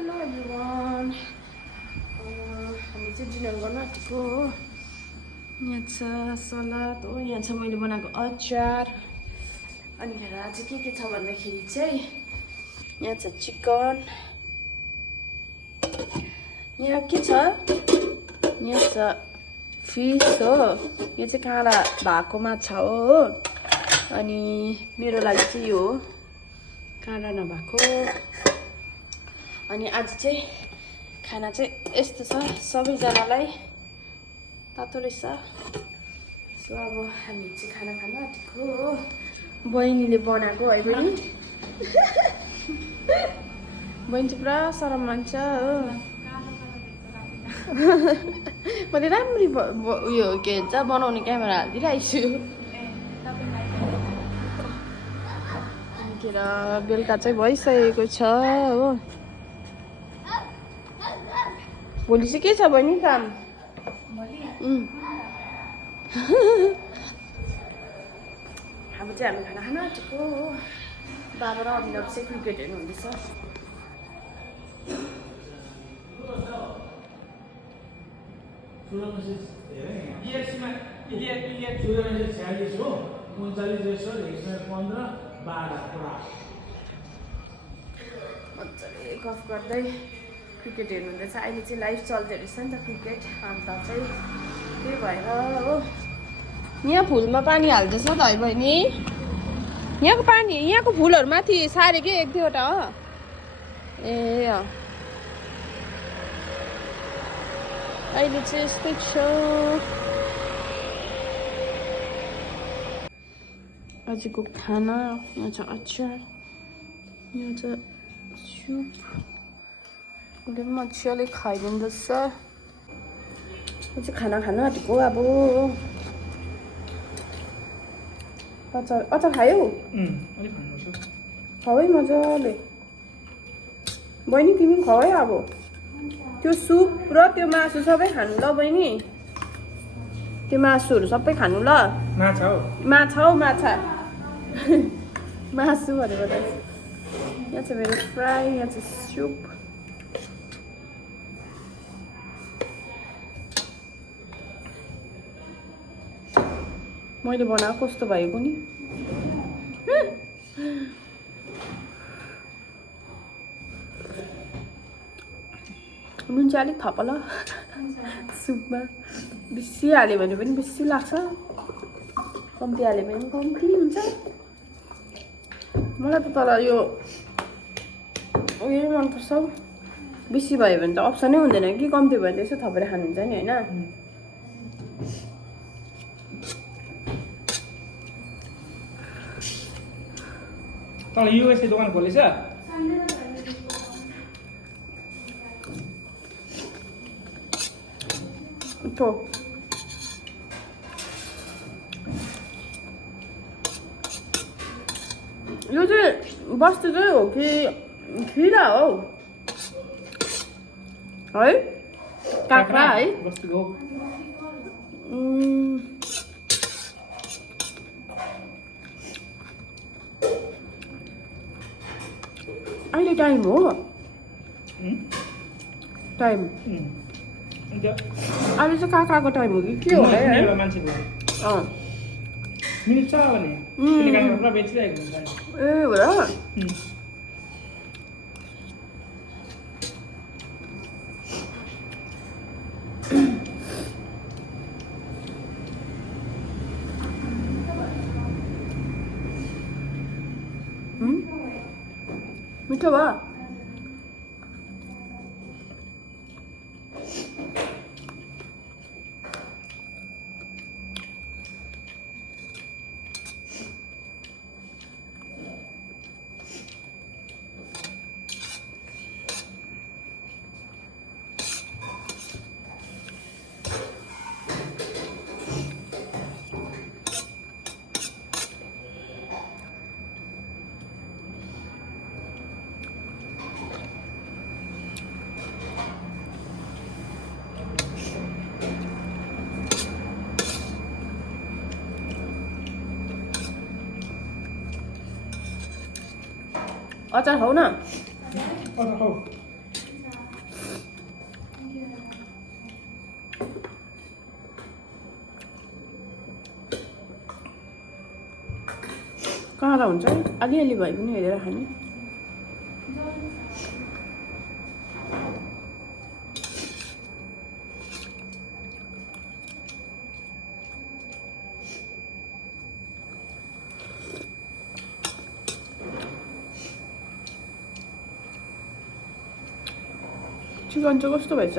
Hello everyone. हामी चाहिँ dinner गर्न आँटेको हो। यहाँ छ सलाद हो, यहाँ छ मैले बनाएको अचार। अनि आज के छ भन्दाखेरि चाहिँ यहाँ छ चिकन, यहाँ के छ, यहाँ छ फिस हो, यो चाहिँ काँडा भएको माछा हो। अनि मेरो लागि चाहिँ यो हो काँडा नभएको। अनि आज चाहिँ खाना चाहिँ यस्तो छ, सबैजनालाई तातो रहेछ। सो अब हामी चाहिँ खाना खान आँटेको हो। बहिनीले बनाएको है बहिनी। बहिनी चाहिँ पुरा सरम मान्छ हो। मैले राम्ररी उयो के भन्छ बनाउने क्यामेरा हालिदिइरहेको छु। अनिखेर बेलुका चाहिँ भइसकेको छ हो। भोलि चाहिँ के छ बहिनी काम? अब चाहिँ हामी खाना खान आँटेको हो। बाबा र अभिनव चाहिँ क्रिकेट हेर्नु हुँदैछ। मजाले गफ गर्दै क्रिकेट हेर्नु हुँदैछ। अहिले चाहिँ लाइभ चल्दै रहेछ नि त क्रिकेट। अन्त चाहिँ त्यही भएर हो। यहाँ फुलमा पानी हाल्दैछ त है बहिनी। यहाँको पानी यहाँको फुलहरू माथि सारे के एक दुईवटा हो। ए अँ अहिले चाहिँ यस्तै छ। आजको खाना यहाँ छ अचार, यहाँ छ सुप। उसले पनि मजाले खाइदिँदैछ। म चाहिँ खाना खान आँटेको अब। अचार अचार खायौ? खाऊ है मजाले। बहिनी तिमी पनि खाऊ है अब। त्यो सुप र त्यो मासु सबै खानु ल बहिनी। त्यो मासुहरू सबै खानु ल। माछा हो माछा हो माछा। मासु भनेको त। यहाँ छ मेरो फ्राई, यहाँ छ सुप। मैले बनाएको कस्तो भएको नि। नुन चाहिँ अलिक थप ल सुपमा। बेसी हाल्यो भने पनि बेसी लाग्छ, कम्ती हाल्यो भने पनि कम्ती हुन्छ। मलाई त तर यो उयो मनपर्छ। बेसी भयो भने त अप्सनै हुँदैन कि, कम्ती भयो भने त यसो थपेर खानुहुन्छ नि होइन। तल युएसए दोकान खोलेछ। यो चाहिँ बस्तु चाहिँ हो कि खिरा हो है? काँक्रा है? बस्तीको अहिले टाइम हो टाइम। अहिले चाहिँ काँक्राको टाइम हो कि के हो है? अँ मिल्छ भने पुरा बेचिरहेको हुन्छ। ए हो र? मिठो भयो। अचार खाऊ न। खाऊ कहाँलाई हुन्छ है अलिअलि भए पनि हेरेर खाने चिकन चाहिँ कस्तो भएछ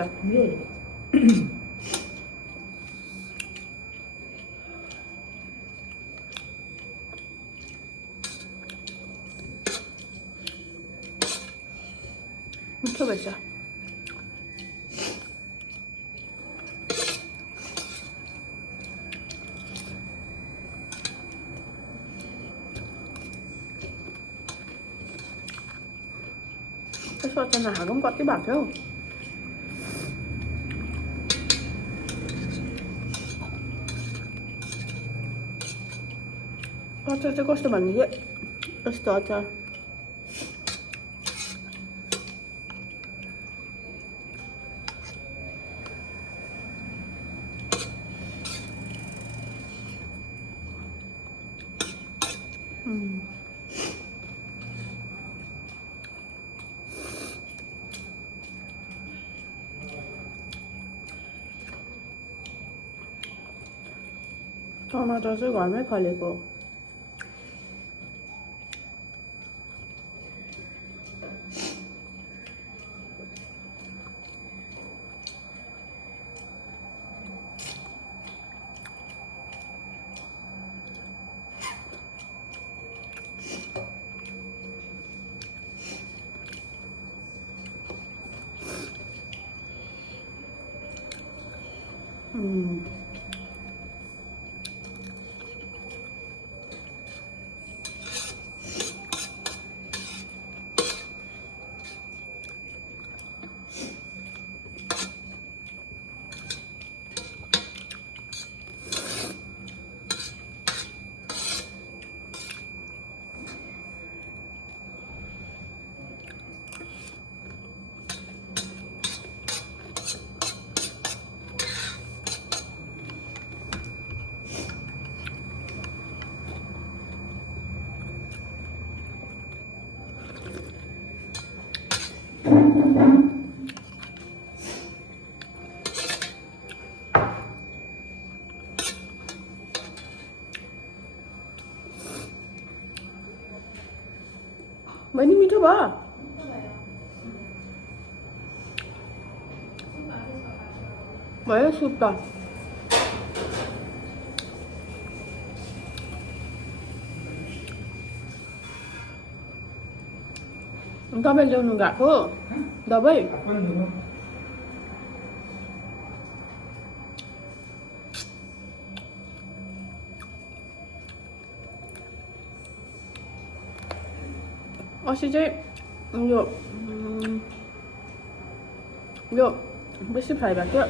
मिठो भएछ यसो अचार नखाएको पनि कति भएको थियो अचार चाहिँ कस्तो भन्ने यस्तो अचार टमाटर चाहिँ घरमै फलेको बहिनी मिठो भयो भयो सुप त दबाई ल्याउनु गएको दबाई अस्ति चाहिँ यो बेसी फ्राई भएको थियो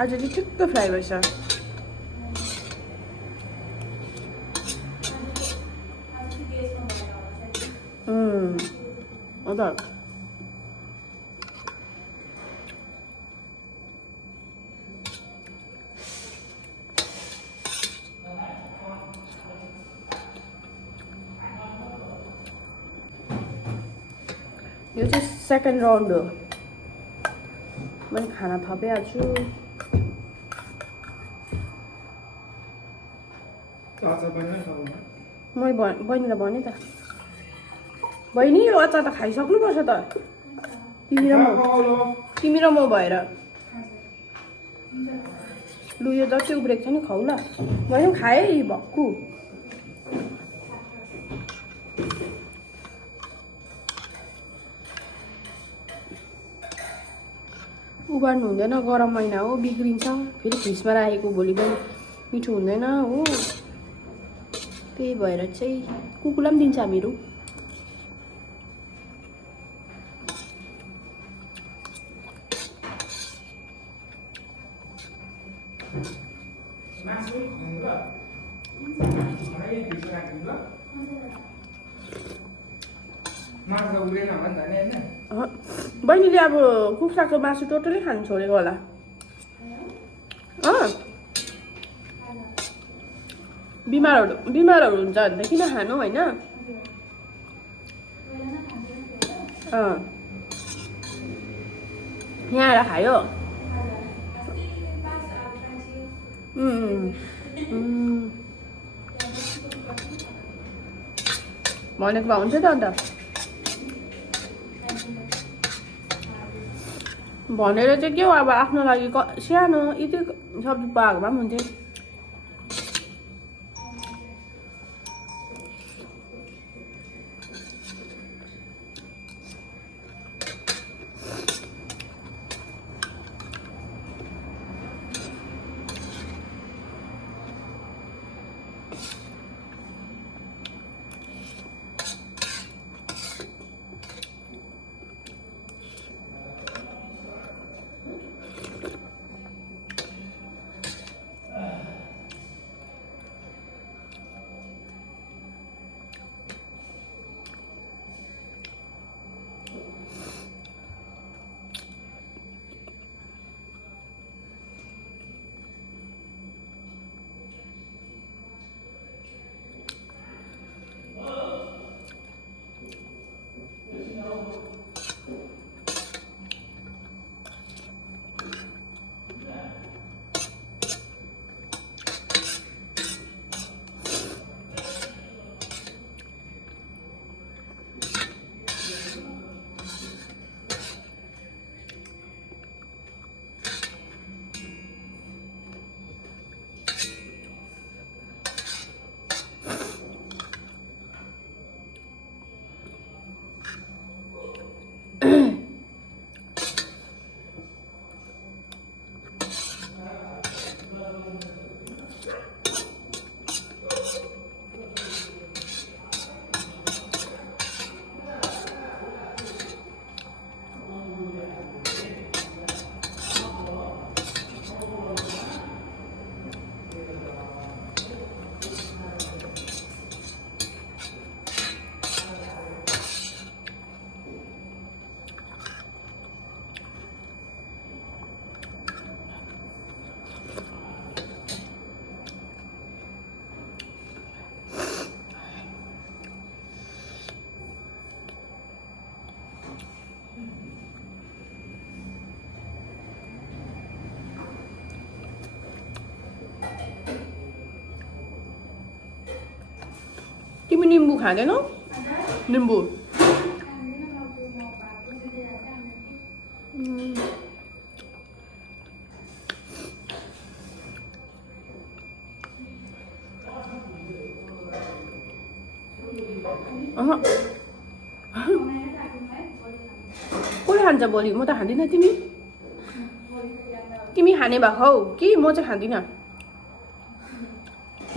आज चाहिँ ठिक्क फ्राई भएछ हजुर यो चाहिँ सेकेन्ड राउन्ड हो मैले खाना थपिहाल्छु मैले बहिनीलाई भने त बहिनी यो अचार त खाइसक्नुपर्छ त तिमी र म भएर लु यो जति उब्रेको छ नि खाउ ल मैले पनि खाएँ भक्कु उबार्नु हुँदैन गरम महिना हो बिग्रिन्छ फेरि फ्रिजमा राखेको भोलि पनि मिठो हुँदैन हो त्यही भएर चाहिँ कुकुरलाई पनि दिन्छ हामीहरू बहिनीले अब कुखुराको मासु टोटली खानु छोडेको होला बिमारहरू हुन्छ भने त किन खानु होइन? यहाँ आएर खायो। भनेको भए हुन्छ त अन्त। भनेर चाहिँ के हो अब आफ्नो लागि सानो यति सब्जी पाएको भए पनि हुन्थ्यो। तिमी निम्बु खाँदैनौ? निम्बु कसले खान्छ भोलि? म त खाँदिनँ। तिमी खाने भएको हौ कि म चाहिँ खाँदिनँ।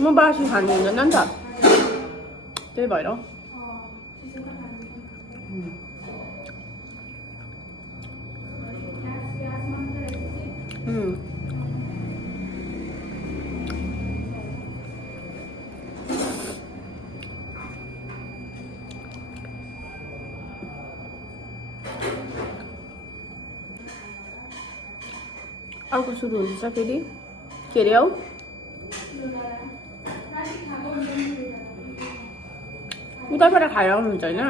म बासी खानु हुँदैन नि त, त्यही भएर। अर्को सुरु हुन्छ फेरि। के अरे हौ? उतैबाट खाएर आउनुहुन्छ होइन?